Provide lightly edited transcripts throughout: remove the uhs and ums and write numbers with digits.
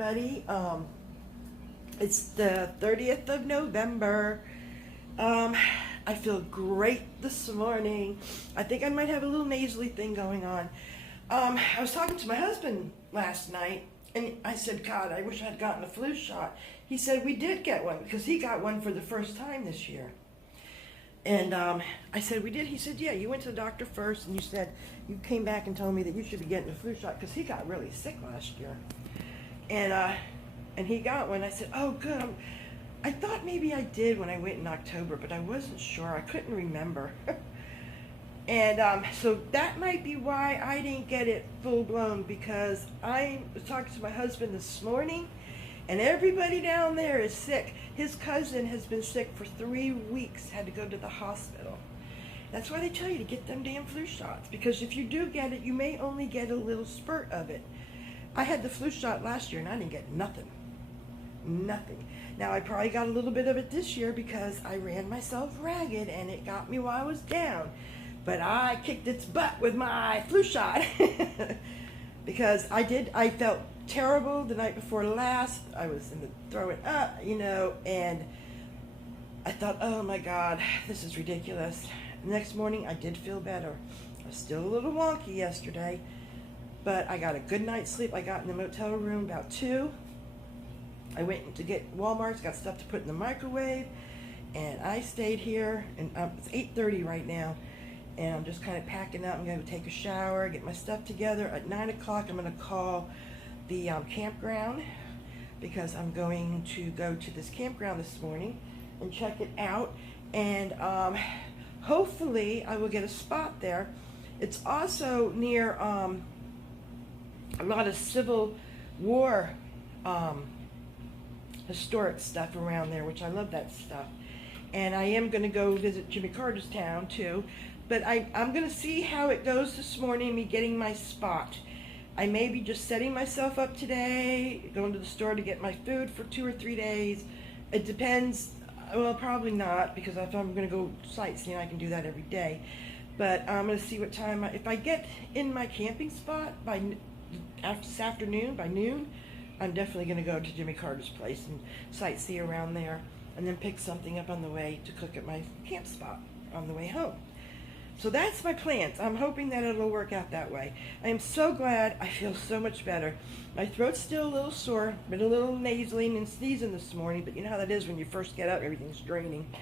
everybody. It's the 30th of November. I feel great this morning. I think I might have a little nasally thing going on. I was talking to my husband last night, and I said, God, I wish I'd gotten a flu shot. He said we did get one, because he got one for the first time this year. And I said, we did? He said, yeah, you went to the doctor first, and you said, you came back and told me that you should be getting a flu shot, because he got really sick last year. And he got one. I said, oh, good. I thought maybe I did when I went in October, but I wasn't sure. I couldn't remember. And so that might be why I didn't get it full-blown, because I was talking to my husband this morning, and everybody down there is sick. His cousin has been sick for 3 weeks, had to go to the hospital. That's why they tell you to get them damn flu shots, because if you do get it, you may only get a little spurt of it. I had the flu shot last year, and I didn't get nothing. Nothing. Now, I probably got a little bit of it this year because I ran myself ragged, and it got me while I was down. But I kicked its butt with my flu shot. Because I felt terrible the night before last. I was in the throwing up, and I thought, oh my God, this is ridiculous. Next morning, I did feel better. I was still a little wonky yesterday, but I got a good night's sleep. I got in the motel room about 2. I went to get Walmart's, got stuff to put in the microwave, and I stayed here, and it's 8:30 right now, and I'm just kind of packing up. I'm going to take a shower, get my stuff together. At 9 o'clock, I'm going to call the campground, because I'm going to go to this campground this morning and check it out, and hopefully I will get a spot there. It's also near a lot of Civil War historic stuff around there, which I love that stuff. And I am going to go visit Jimmy Carter's town too, but I'm going to see how it goes this morning, me getting my spot. I may be just setting myself up today, going to the store to get my food for 2 or 3 days. It depends. Well, probably not, because if I'm going to go sightseeing, I can do that every day. But I'm going to see what time, if I get in my camping spot this afternoon, by noon, I'm definitely going to go to Jimmy Carter's place and sightsee around there, and then pick something up on the way to cook at my camp spot on the way home. So that's my plans. I'm hoping that it'll work out that way. I am so glad. I feel so much better. My throat's still a little sore, been a little nasally and sneezing this morning, but you know how that is when you first get up, everything's draining.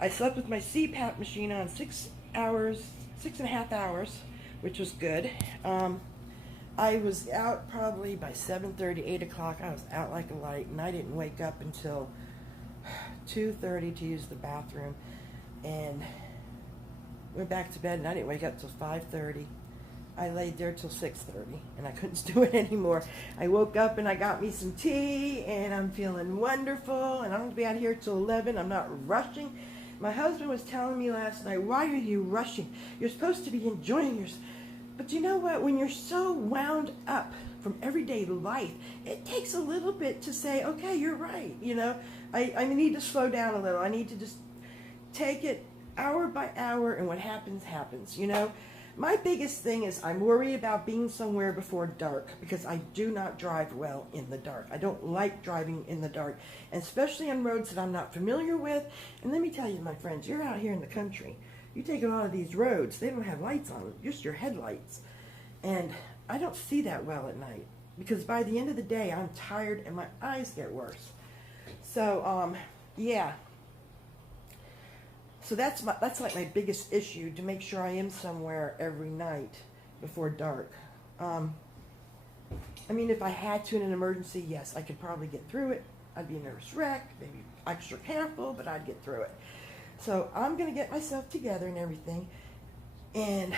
I slept with my CPAP machine on 6.5 hours, which was good. I was out probably by 7:30, 8 o'clock. I was out like a light, and I didn't wake up until 2:30 to use the bathroom, and went back to bed, and I didn't wake up till 5:30. I laid there till 6:30, and I couldn't do it anymore. I woke up, and I got me some tea, and I'm feeling wonderful, and I'm going to be out here till 11. I'm not rushing. My husband was telling me last night, why are you rushing? You're supposed to be enjoying yourself. But you know what? When you're so wound up from everyday life, it takes a little bit to say, okay, you're right. I need to slow down a little. I need to just take it hour by hour, and what happens, happens. My biggest thing is I'm worried about being somewhere before dark, because I do not drive well in the dark. I don't like driving in the dark, and especially on roads that I'm not familiar with. And let me tell you, my friends, you're out here in the country. You take a lot of these roads, they don't have lights on them, just your headlights. And I don't see that well at night, because by the end of the day, I'm tired and my eyes get worse. So, yeah. So that's like my biggest issue, to make sure I am somewhere every night before dark. If I had to in an emergency, yes, I could probably get through it. I'd be a nervous wreck, maybe extra careful, but I'd get through it. So I'm going to get myself together and everything, and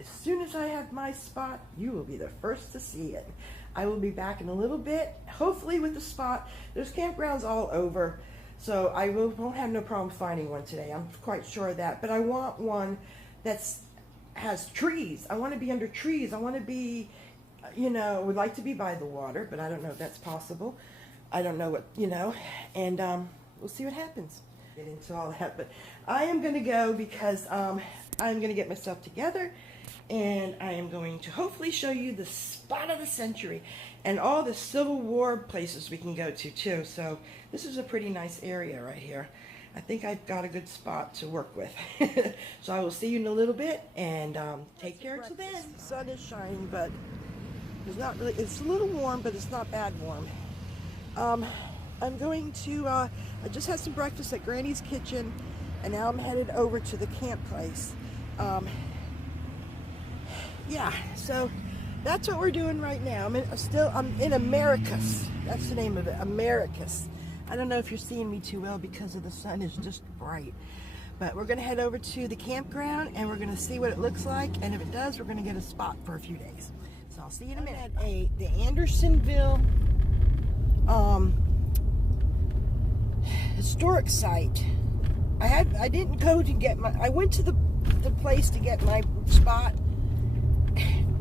as soon as I have my spot, you will be the first to see it. I will be back in a little bit, hopefully with the spot. There's campgrounds all over, so I won't have no problem finding one today. I'm quite sure of that. But I want one that has trees. I want to be under trees. I want to be, would like to be by the water, but I don't know if that's possible. I don't know what, and we'll see what happens. Get into all that, but I am going to go, because I'm going to get myself together, and I am going to hopefully show you the spot of the century and all the Civil War places we can go to too. So this is a pretty nice area right here. I think I've got a good spot to work with. So I will see you in a little bit, and take care till then. The sun is shining, but it's not really, it's a little warm, but it's not bad warm. I'm going to, I just had some breakfast at Granny's Kitchen, and now I'm headed over to the camp place. Yeah, so that's what we're doing right now. I'm in Americus. That's the name of it, Americus. I don't know if you're seeing me too well because of the sun is just bright. But we're going to head over to the campground, and we're going to see what it looks like. And if it does, we're going to get a spot for a few days. So I'll see you in a minute. At the Andersonville historic site. I didn't go to get I went to the place to get my spot.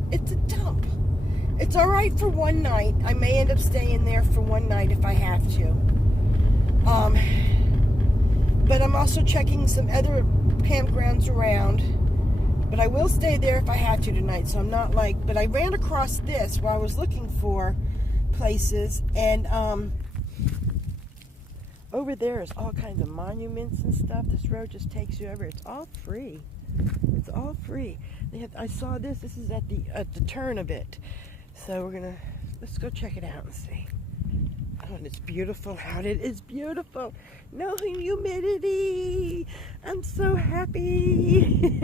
It's a dump. It's all right for one night. I may end up staying there for one night if I have to. But I'm also checking some other campgrounds around. But I will stay there if I have to tonight. So I'm not like, but I ran across this while I was looking for places, and over there is all kinds of monuments and stuff. This road just takes you over. It's all free. It's all free. I saw this. This is at the turn of it. So let's go check it out and see. Oh, and it's beautiful out. It is beautiful. No humidity. I'm so happy.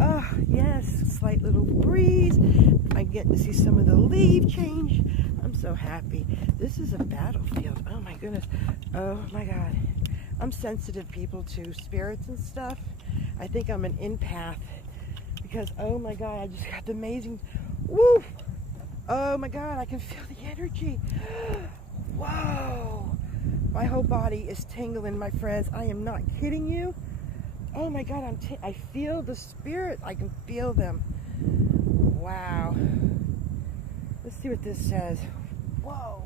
Oh, yes. Slight little breeze. I'm getting to see some of the leaf change. I'm so happy. This is a battlefield. Oh, my goodness. Oh, my God. I'm sensitive, people, to spirits and stuff. I think I'm an empath because, oh, my God, I just got the amazing... Woo! Oh, my God, I can feel the energy. Whoa! My whole body is tingling, my friends. I am not kidding you. Oh, my God, I feel the spirit. I can feel them. Wow. Let's see what this says. Whoa.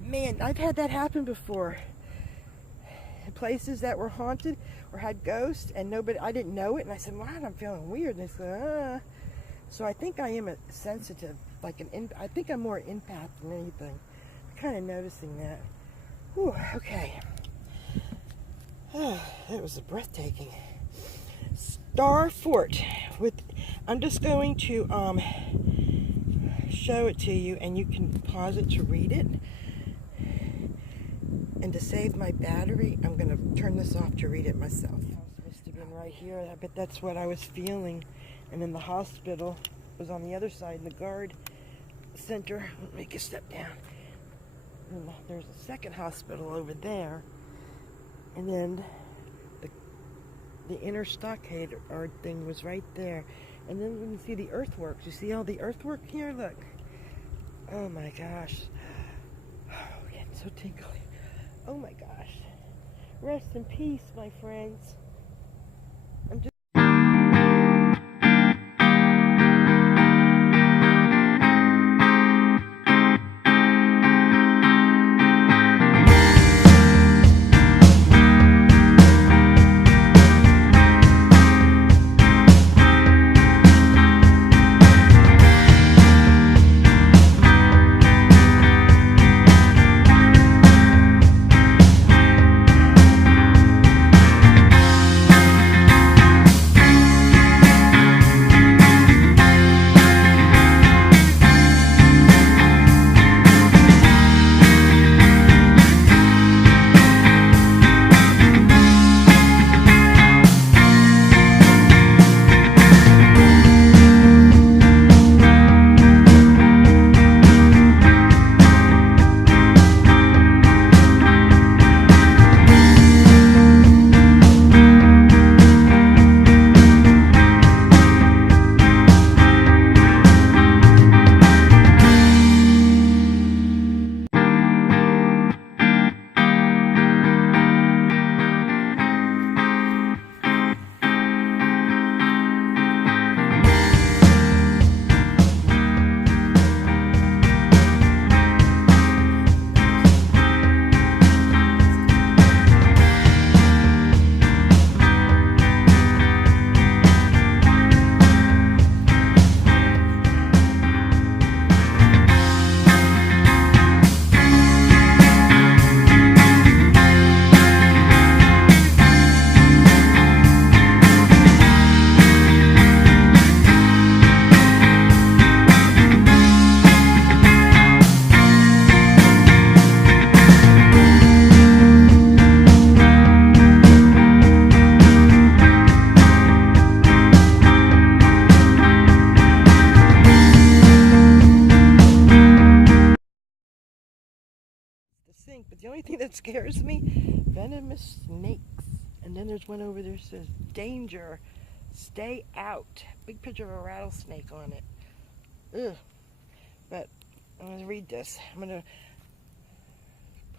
Man, I've had that happen before. Places that were haunted or had ghosts, and I didn't know it, and I said, wow, I'm feeling weird. And they said, So I think I am a sensitive, I think I'm more empath than anything. I'm kind of noticing that. Whew, okay. That was breathtaking. Star Fort. I'm just going to show it to you, and you can pause it to read it. And to save my battery, I'm going to turn this off to read it myself. It must have been right here. I bet that's what I was feeling. And then the hospital was on the other side, in the guard center. Let me just step down. And there's a second hospital over there. And then the inner stockade or thing was right there. And then we can see the earthworks. You see all the earthwork here? Look. Oh my gosh. Oh, getting so tingly. Oh my gosh. Rest in peace, my friends. I'm just think. But the only thing that scares me, venomous snakes. And then there's one over there that says, danger, stay out. Big picture of a rattlesnake on it. Ugh. But I'm going to read this. I'm going to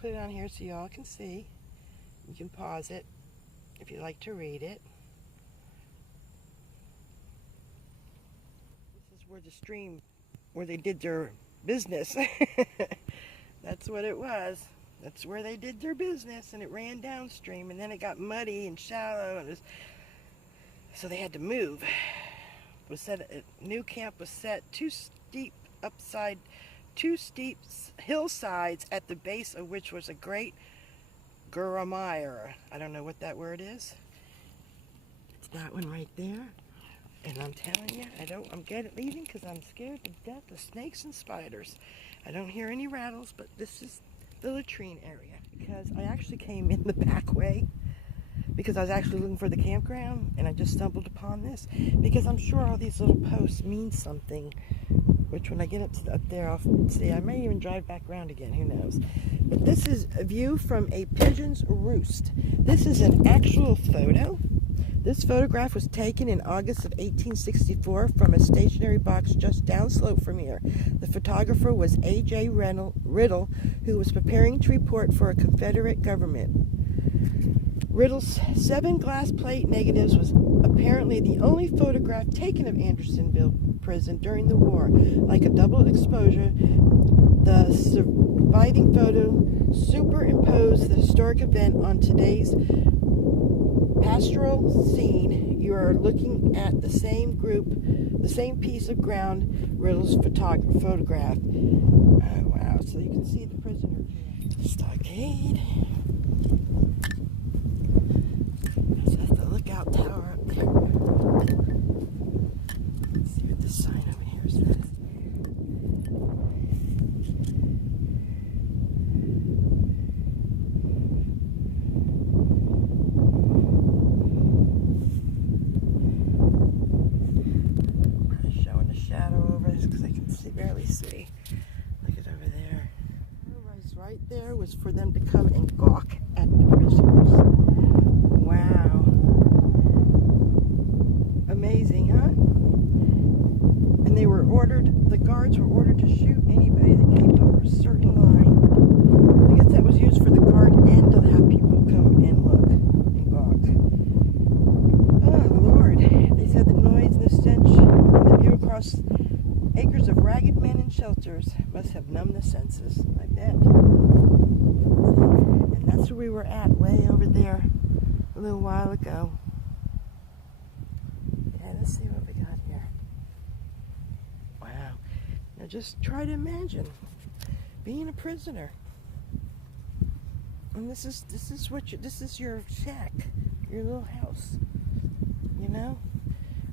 put it on here so y'all can see. You can pause it if you'd like to read it. This is where the stream, where they did their business. That's what it was. That's where they did their business, and it ran downstream, and then it got muddy and shallow, and so they had to move. A new camp was set, two steep hillsides at the base of which was a great Gurumaya. I don't know what that word is. It's that one right there. And I'm telling you, I'm leaving because I'm scared to death of snakes and spiders. I don't hear any rattles, but this is the latrine area. Because I actually came in the back way because I was actually looking for the campground, and I just stumbled upon this because I'm sure all these little posts mean something, which when I get up there I'll see. I may even drive back around again, who knows. But this is a view from a pigeon's roost. This is an actual photo. This photograph was taken in August of 1864 from a stationary box just downslope from here. The photographer was A.J. Riddle, who was preparing to report for a Confederate government. Riddle's 7 glass plate negatives was apparently the only photograph taken of Andersonville prison during the war. Like a double exposure, the surviving photo superimposed the historic event on today's pastoral scene. You are looking at the same piece of ground Riddle's photograph. Oh, wow. So you can see the prisoner stockade. That's the lookout tower up there. Let's see what this sign over here says. Barely see. Look at over there. Right there was for them to come and gawk at the prisoners. Wow. Amazing, huh? And they were the guards were ordered to shoot anybody that came over a certain line. I guess that was used for the guard and to have people come and look and gawk. Oh, Lord. They said the noise and the stench and the view across acres of ragged men in shelters must have numbed the senses, I bet. And that's where we were at, way over there, a little while ago. Yeah, let's see what we got here. Wow. Now just try to imagine being a prisoner. And this is your shack, your little house. You know?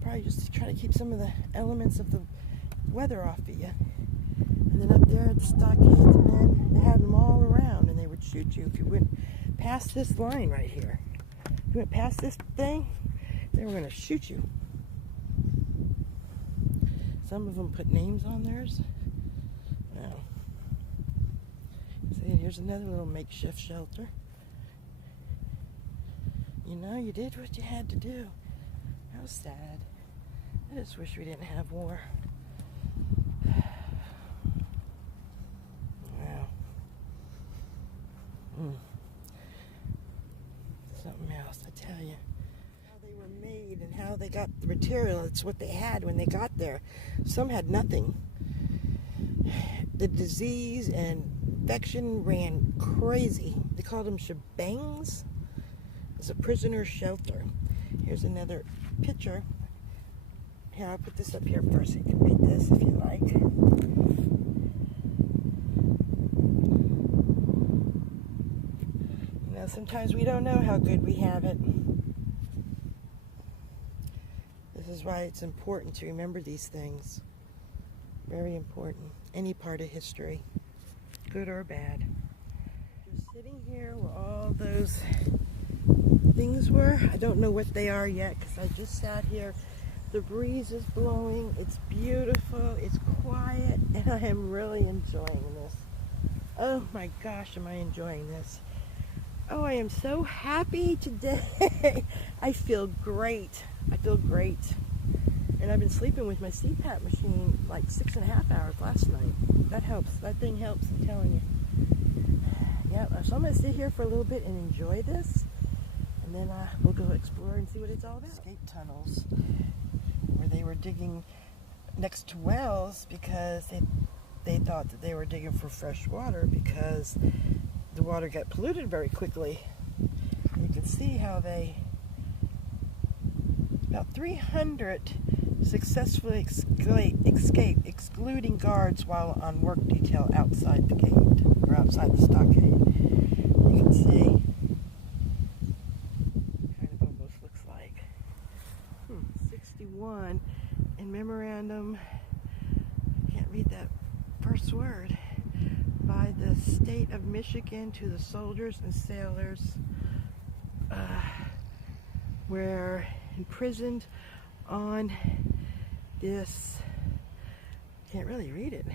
Probably just to try to keep some of the elements of the weather off of you. And then up there at the stockade, the men, they had them all around, and they would shoot you if you went past this line right here. If you went past this thing, they were going to shoot you. Some of them put names on theirs. Wow. See, here's another little makeshift shelter. You know, you did what you had to do. How sad. I just wish we didn't have war. Wow. Something else, I tell you. How they were made and how they got the material. It's what they had when they got there. Some had nothing. The disease and infection ran crazy. They called them shebangs. It's a prisoner shelter. Here's another picture. Here, I'll put this up here first so you can read this if you like. You know, sometimes we don't know how good we have it. This is why it's important to remember these things. Very important. Any part of history, good or bad. Just sitting here where all those things were. I don't know what they are yet because I just sat here. The breeze is blowing. It's beautiful. It's quiet, and I am really enjoying this. Oh my gosh, am I enjoying this. Oh, I am so happy today. I feel great. I feel great. And I've been sleeping with my CPAP machine like 6.5 hours last night. That helps. That thing helps, I'm telling you. Yeah, so I'm going to sit here for a little bit and enjoy this. And then we'll go explore and see what it's all about. Escape tunnels where they were digging next to wells because they thought that they were digging for fresh water because the water got polluted very quickly. You can see how about 300 successfully escaped, excluding guards while on work detail outside the gate, or outside the stockade. You can see kind of almost looks like 61 in memorandum, can't read that first word, by the state of Michigan to the soldiers and sailors were imprisoned on this, can't really read it,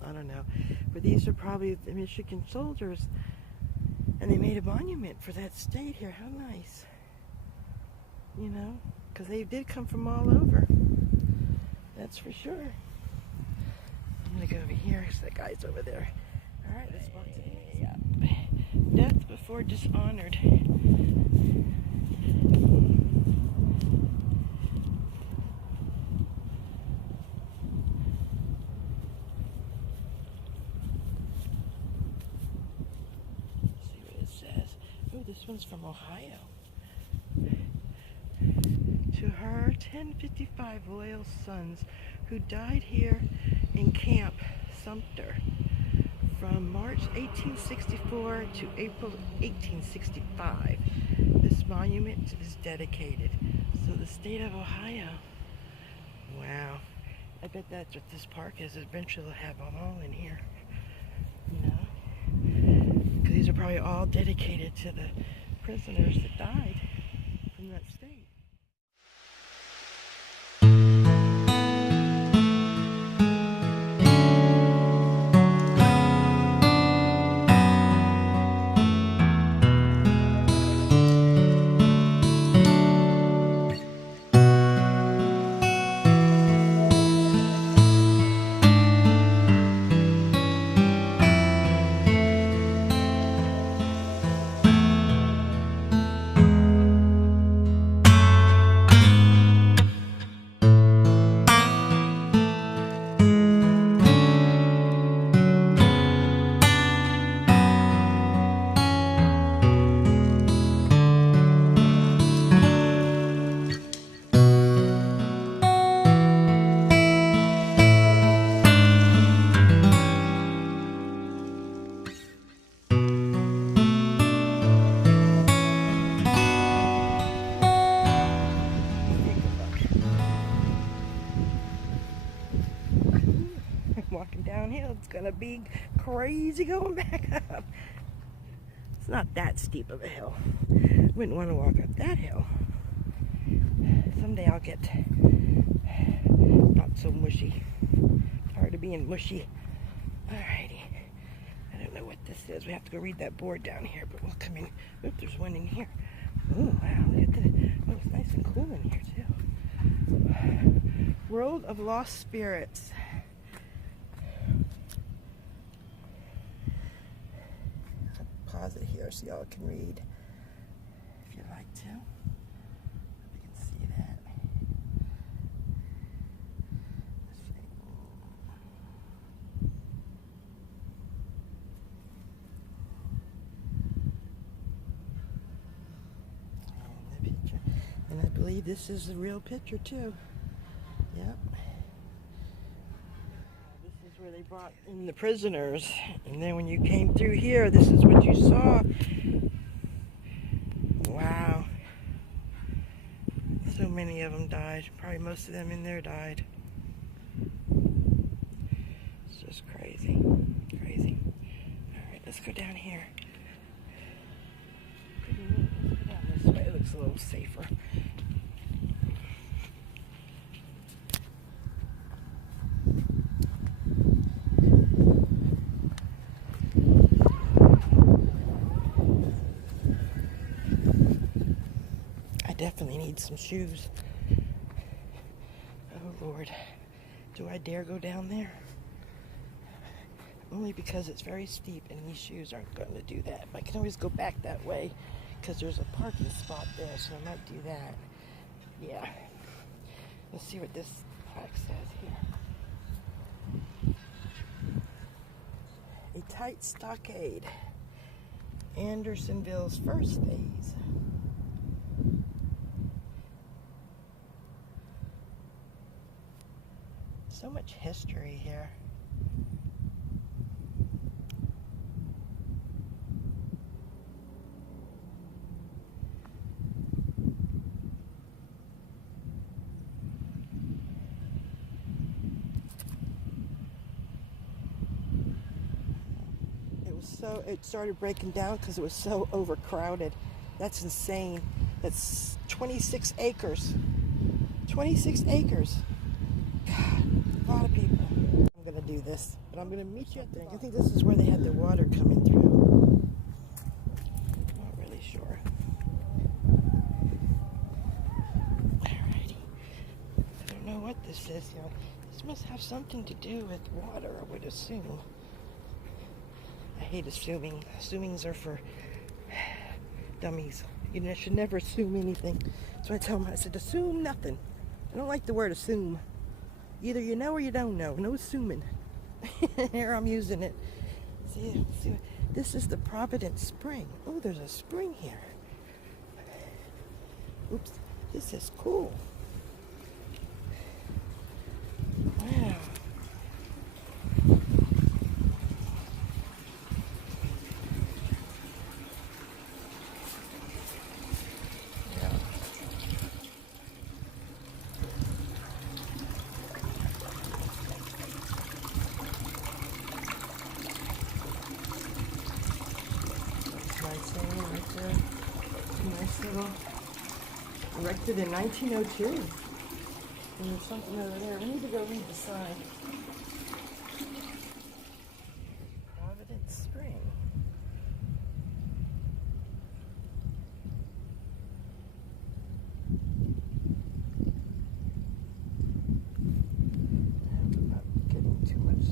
I don't know, but these are probably the Michigan soldiers, and they made a monument for that state here. How nice, you know, because they did come from all over, that's for sure. I'm gonna go over here because that guy's over there. All right, let's walk to the next. Yep. Death before dishonored. This one's from Ohio. To her 1055 loyal sons who died here in Camp Sumter from March 1864 to April 1865. This monument is dedicated. So the state of Ohio. Wow. I bet that's what this park is. Eventually they'll have them all in here. You know? Because these are probably all dedicated to the prisoners that died from that state. Walking downhill, it's gonna be crazy going back up. It's not that steep of a hill. Wouldn't want to walk up that hill. Someday I'll get not so mushy. Tired of being mushy. Alrighty. I don't know what this is. We have to go read that board down here, but we'll come in. Oop, there's one in here. Oh wow, look at that. Oh, it's nice and cool in here too. World of Lost Spirits. Pause it here so y'all can read if you'd like to. If you can see that. And the picture. And I believe this is the real picture too. Yep. Where they brought in the prisoners, and then when you came through here, this is what you saw. Wow, so many of them died. Probably most of them in there died. It's just crazy, crazy. All right, let's go down here. Pretty neat. Let's go down this way. It looks a little safer. definitely need some shoes. Oh Lord, do I dare go down there? Only because it's very steep and these shoes aren't going to do that. I can always go back that way because there's a parking spot there, so I might do that. Yeah. Let's see what this plaque says here. A tight stockade. Andersonville's first phase. So much history here. It started breaking down because it was so overcrowded. That's insane. That's 26 acres. 26 acres. God, a lot of people. I'm going to do this, but I'm going to meet you at the... I think this is where they had the water coming through. Not really sure. Alrighty. I don't know what this is. You know, this must have something to do with water, I would assume. I hate assuming. Assumings are for dummies. You should never assume anything. So I tell them, I said, assume nothing. I don't like the word assume. Either you know or you don't know. No assuming. Here I'm using it. See, this is the Providence Spring. Oh, there's a spring here. Oops, this is cool. Wow. Right there. Nice little, erected in 1902. And there's something over there. We need to go read the sign. Providence Spring. I'm not getting too much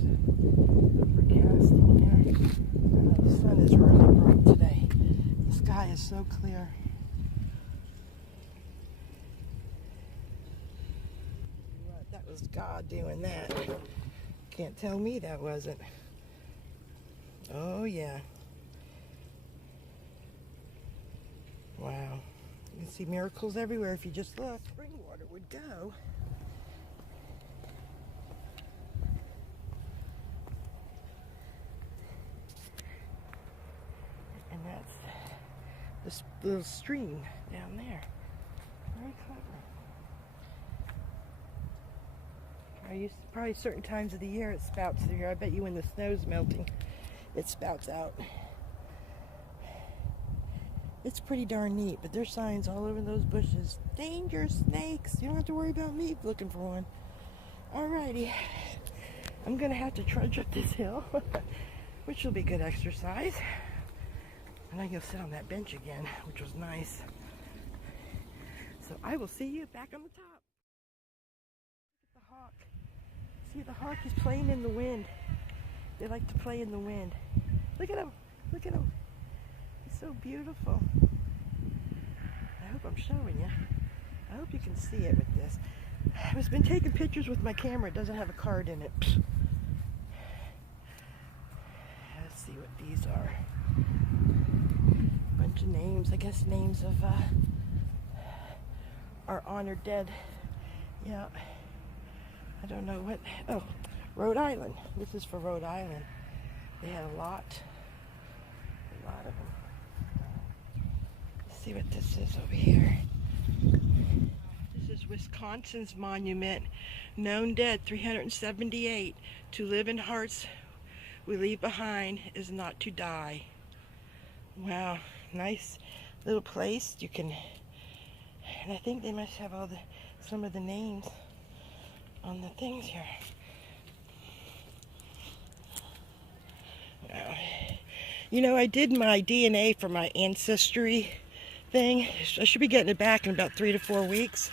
overcasting here. The sun is really bright today. The sky is so clear. That was God doing that. Can't tell me that wasn't. Oh yeah. Wow. You can see miracles everywhere if you just look. Spring water would go. And that's this little stream down there. Very clever. Probably certain times of the year it spouts through here. I bet you when the snow's melting, it spouts out. It's pretty darn neat, but there's signs all over those bushes. Danger, snakes. You don't have to worry about me looking for one. Alrighty. I'm going to have to trudge up this hill, which will be good exercise. And I can sit on that bench again, which was nice. So I will see you back on the top. Look at the hawk. See, the hawk is playing in the wind. They like to play in the wind. Look at him. Look at him. He's so beautiful. I hope I'm showing you. I hope you can see it with this. I've been taking pictures with my camera. It doesn't have a card in it. Let's see what these are. Bunch of names. I guess names of our honored dead. Yeah. I don't know what. Oh, Rhode Island. This is for Rhode Island. They had a lot of them. Let's see what this is over here. This is Wisconsin's monument. Known dead 378. To live in hearts we leave behind is not to die. Wow, nice little place. You can, and I think they must have some of the names on the things here. You know, I did my DNA for my ancestry thing. I should be getting it back in about 3 to 4 weeks.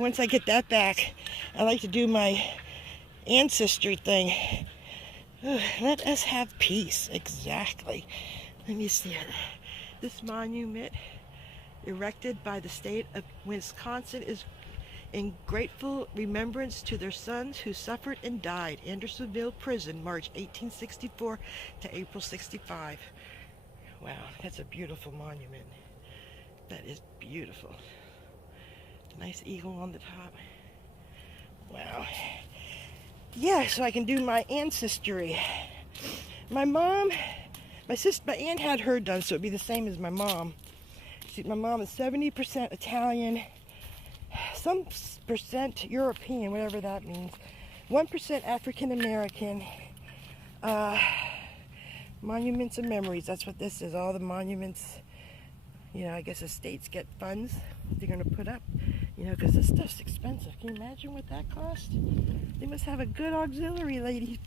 Once I get that back, I like to do my ancestry thing. Let us have peace. Exactly. Let me see it. This monument, erected by the state of Wisconsin, is in grateful remembrance to their sons who suffered and died. Andersonville Prison, March 1864 to April 65. Wow, that's a beautiful monument. That is beautiful. Nice eagle on the top. Wow. Yeah, so I can do my ancestry. My mom, my aunt had her done, so it'd be the same as my mom. See, my mom is 70% Italian, some percent European, whatever that means, 1% African American. Monuments and memories, that's what this is. All the monuments, you know, I guess the states get funds they're going to put up, you know, because this stuff's expensive. Can you imagine what that cost? They must have a good auxiliary lady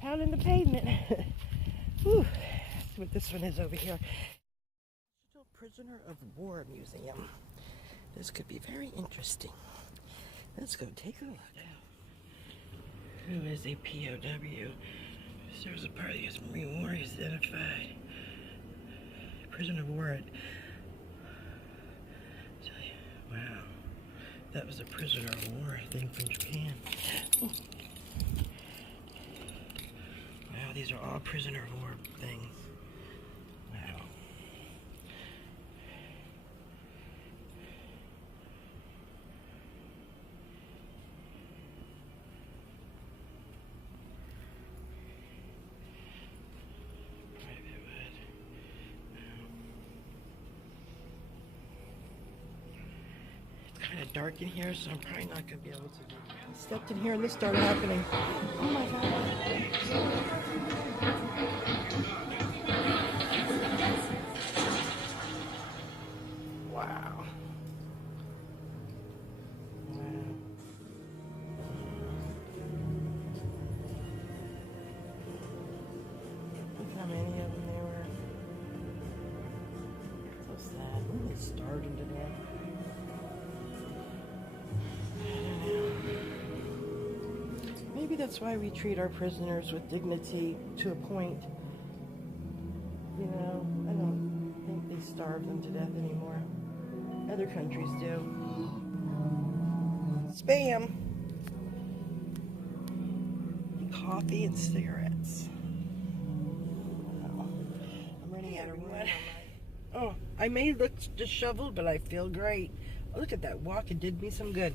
pounding the pavement. Whew. That's what this one is over here. Still Prisoner of War Museum. This could be very interesting. Let's go take a look. Who is a POW? Serves a part of the U.S. Marine War. He's identified. Prisoner of War. Wow. That was a prisoner of war, I think, from Japan. Ooh. Wow, these are all prisoner of war things. Wow. Kind of dark in here, so I'm probably not going to be able to. I stepped in here and this started happening. Oh my God. Wow. Look how many of them there were. So sad. Ooh, it's starving to death. Maybe that's why we treat our prisoners with dignity to a point. You know, I don't think they starve them to death anymore. Other countries do. Spam. Coffee and cigarettes. Oh, I'm running out of room. Oh, I may look disheveled, but I feel great. Oh, look at that walk. It did me some good.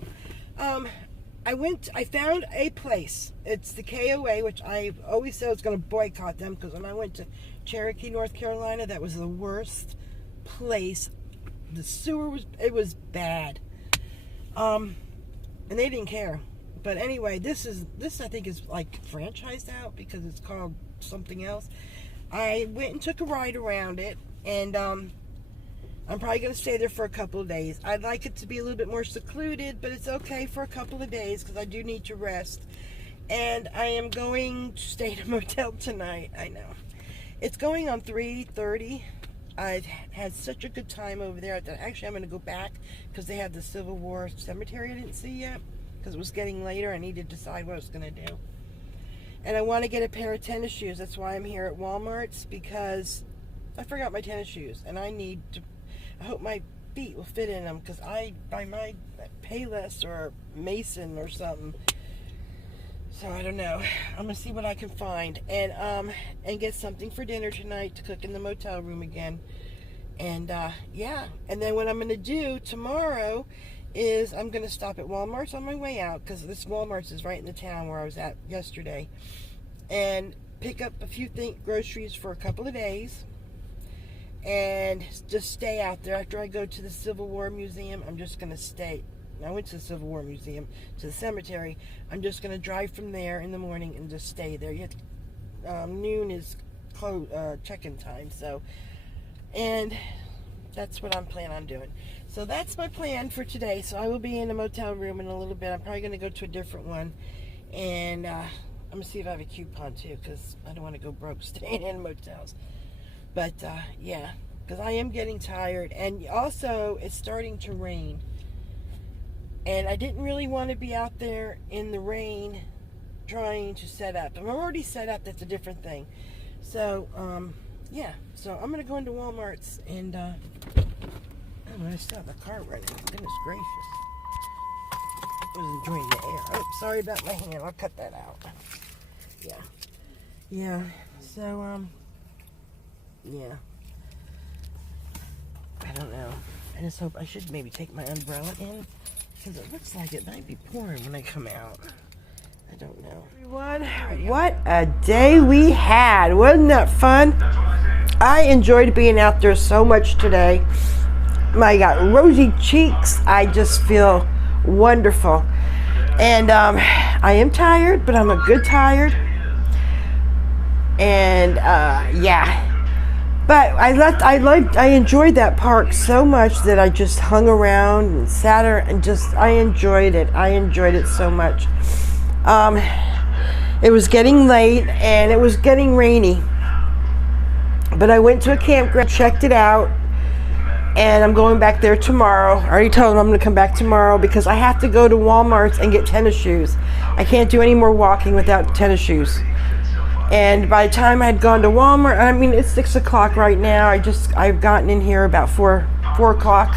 I found a place. It's the KOA, which I always said I was going to boycott them, because when I went to Cherokee, North Carolina, that was the worst place. The sewer was bad. And they didn't care. But anyway, this I think is like franchised out because it's called something else. I went and took a ride around it, and I'm probably going to stay there for a couple of days. I'd like it to be a little bit more secluded, but it's okay for a couple of days because I do need to rest. And I am going to stay in a motel tonight. I know. It's going on 3:30. I've had such a good time over there. Actually, I'm going to go back because they have the Civil War cemetery I didn't see yet because it was getting later. I need to decide what I was going to do. And I want to get a pair of tennis shoes. That's why I'm here at Walmart's, because I forgot my tennis shoes and I need to. I hope my feet will fit in them because I buy my Payless or Mason or something. So I don't know. I'm gonna see what I can find and get something for dinner tonight to cook in the motel room again. And yeah. And then what I'm gonna do tomorrow is I'm gonna stop at Walmart's on my way out because this Walmart's is right in the town where I was at yesterday, and pick up a few groceries for a couple of days. And just stay out there. After I go to the Civil War Museum, I'm just going to stay. I went to the Civil War Museum, to the cemetery. I'm just going to drive from there in the morning and just stay there. Yet noon is check-in time, so. And that's what I'm planning on doing. So that's my plan for today. So I will be in the motel room in a little bit. I'm probably going to go to a different one. And I'm going to see if I have a coupon, too, because I don't want to go broke staying in motels. But, yeah, because I am getting tired. And also, it's starting to rain. And I didn't really want to be out there in the rain trying to set up. I'm already set up, that's a different thing. So, yeah. So I'm going to go into Walmart's and, I still have the car running. Goodness gracious. I was enjoying the air. Oh, sorry about my hand. I'll cut that out. Yeah. Yeah. So, yeah. I don't know. I just hope I should maybe take my umbrella in, because it looks like it might be pouring when I come out. I don't know. Everyone, what a day we had. Wasn't that fun? I enjoyed being out there so much today. I got rosy cheeks. I just feel wonderful. And I am tired, but I'm a good tired. And yeah. But I enjoyed that park so much that I just hung around and sat there and I enjoyed it. I enjoyed it so much. It was getting late and it was getting rainy. But I went to a campground, checked it out, and I'm going back there tomorrow. I already told them I'm going to come back tomorrow because I have to go to Walmart's and get tennis shoes. I can't do any more walking without tennis shoes. And by the time I'd gone to Walmart, I mean, it's 6 o'clock right now. I've gotten in here about 4 o'clock.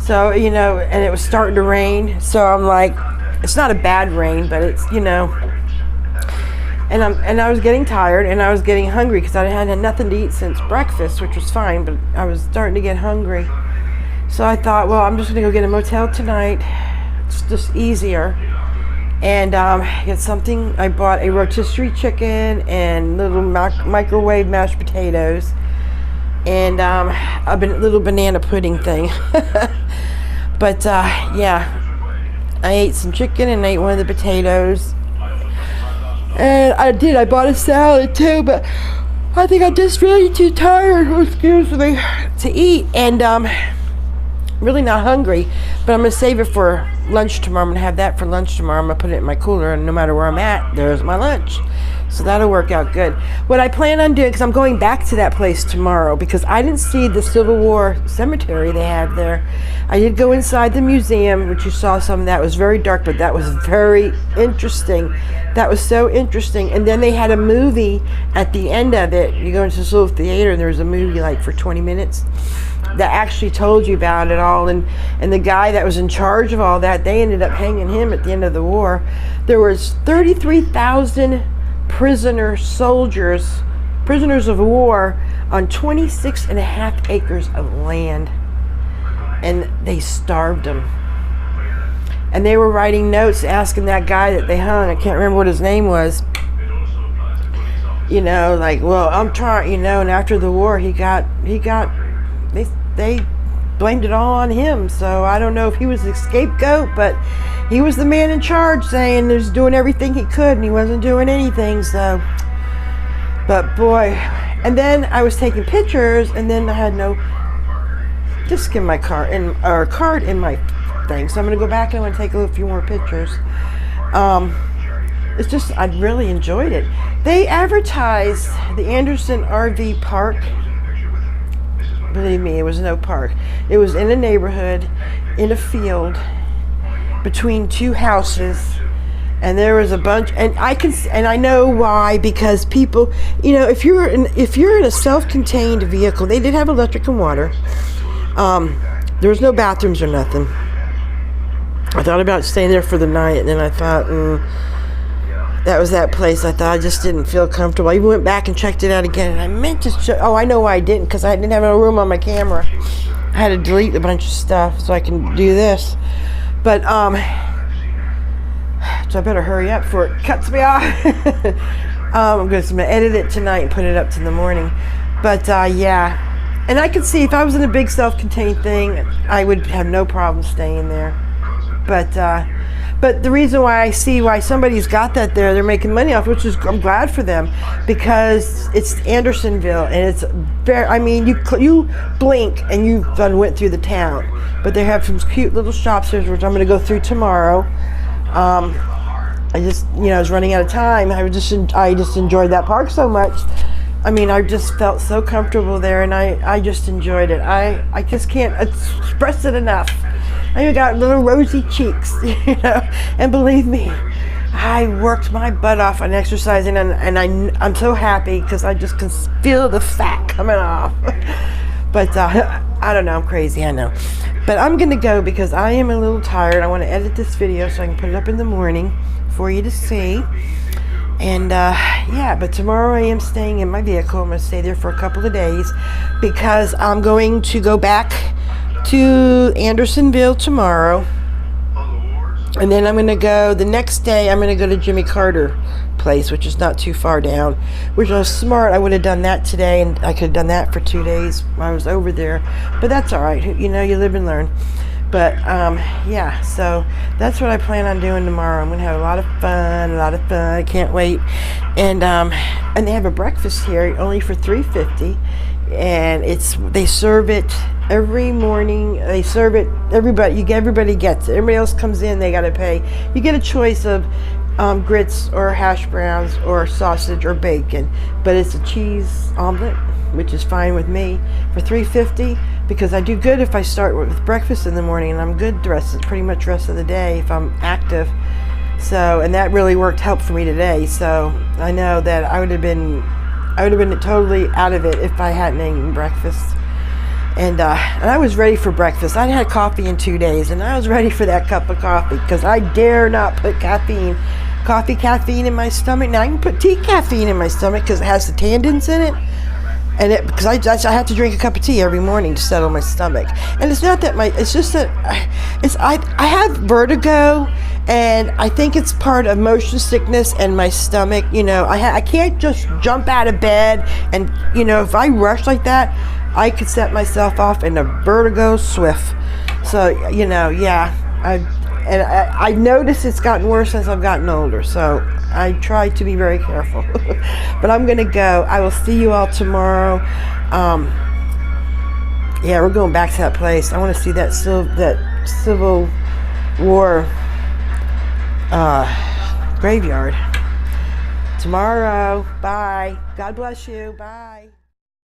So, you know, and it was starting to rain. So I'm like, it's not a bad rain, but it's, you know. And I was getting tired and I was getting hungry because I hadn't had nothing to eat since breakfast, which was fine, but I was starting to get hungry. So I thought, well, I'm just going to go get a motel tonight. It's just easier. And get something. I bought a rotisserie chicken and little microwave mashed potatoes and a little banana pudding thing. But yeah, I ate some chicken and ate one of the potatoes. And I bought a salad too, but I think I'm just really too tired, excuse me, to eat. And really not hungry, but I'm going to save it for lunch tomorrow. I'm going to have that for lunch tomorrow. I'm going to put it in my cooler, and no matter where I'm at, there's my lunch. So that'll work out good. What I plan on doing, because I'm going back to that place tomorrow, because I didn't see the Civil War cemetery they had there. I did go inside the museum, which you saw some of that. It was very dark, but that was very interesting. That was so interesting. And then they had a movie at the end of it. You go into this little theater, and there was a movie like for 20 minutes. That actually told you about it all, and the guy that was in charge of all that, they ended up hanging him at the end of the war. There was 33,000 prisoners of war on 26.5 acres of land, and they starved them. And they were writing notes asking that guy that they hung, I can't remember what his name was, you know, like, well, I'm trying, you know, and after the war he got they blamed it all on him. So I don't know if he was the scapegoat, but he was the man in charge, saying he was doing everything he could and he wasn't doing anything. So, but boy, and then I was taking pictures, and then I had no disc in my card in my thing. So I'm gonna go back and I'm gonna take a few more pictures. It's just, I really enjoyed it. They advertised the Anderson RV Park. Believe me, it was no park. It was in a neighborhood, in a field, between two houses, and there was a bunch. And I know why, because people, you know, if you're in a self-contained vehicle, they did have electric and water. There was no bathrooms or nothing. I thought about staying there for the night, and then I thought, that was that place. I thought I just didn't feel comfortable. I even went back and checked it out again, and I meant to show, I know why I didn't, because I didn't have no room on my camera. I had to delete a bunch of stuff so I can do this. But, so I better hurry up before it cuts me off. I'm going to edit it tonight and put it up to the morning. But, yeah. And I could see if I was in a big self-contained thing, I would have no problem staying there. But the reason why I see why somebody's got that there, they're making money off, which is, I'm glad for them, because it's Andersonville, and it's very, I mean, you blink and you went through the town. But they have some cute little shops here, which I'm going to go through tomorrow. I just, I was running out of time. I just enjoyed that park so much. I mean, I just felt so comfortable there, and I just enjoyed it. I just can't express it enough. I even got little rosy cheeks, you know, and believe me, I worked my butt off on exercising, and I'm so happy because I just can feel the fat coming off. But I don't know, I'm crazy, I know. But I'm going to go because I am a little tired. I want to edit this video so I can put it up in the morning for you to see. And yeah, but tomorrow I am staying in my vehicle. I'm going to stay there for a couple of days because I'm going to go back to Andersonville tomorrow. And then I'm going to go, the next day, I'm going to go to Jimmy Carter place, which is not too far down, which was smart. I would have done that today, and I could have done that for 2 days while I was over there. But that's all right. You know, you live and learn. But, yeah, so that's what I plan on doing tomorrow. I'm going to have a lot of fun, I can't wait. And they have a breakfast here only for $3.50. And they serve it every morning. They serve it, everybody gets it. Everybody else comes in, they got to pay. You get a choice of grits or hash browns or sausage or bacon, but it's a cheese omelet, which is fine with me, for $3.50, because I do good if I start with breakfast in the morning, and I'm good pretty much the rest of the day if I'm active. So, and that really helped for me today. So I know that I would have been totally out of it if I hadn't eaten breakfast. And I was ready for breakfast. I had coffee in 2 days, and I was ready for that cup of coffee because I dare not put caffeine in my stomach. Now I can put tea caffeine in my stomach because it has the tannins in it, and because I have to drink a cup of tea every morning to settle my stomach. And it's not that it's just that I have vertigo, and I think it's part of motion sickness and my stomach. You know, I can't just jump out of bed, and you know, if I rush like that, I could set myself off in a vertigo swift. So, you know, yeah, I noticed it's gotten worse as I've gotten older, so I try to be very careful. But I'm going to go. I will see you all tomorrow. Yeah, we're going back to that place. I want to see that Civil War graveyard tomorrow. Bye. God bless you. Bye.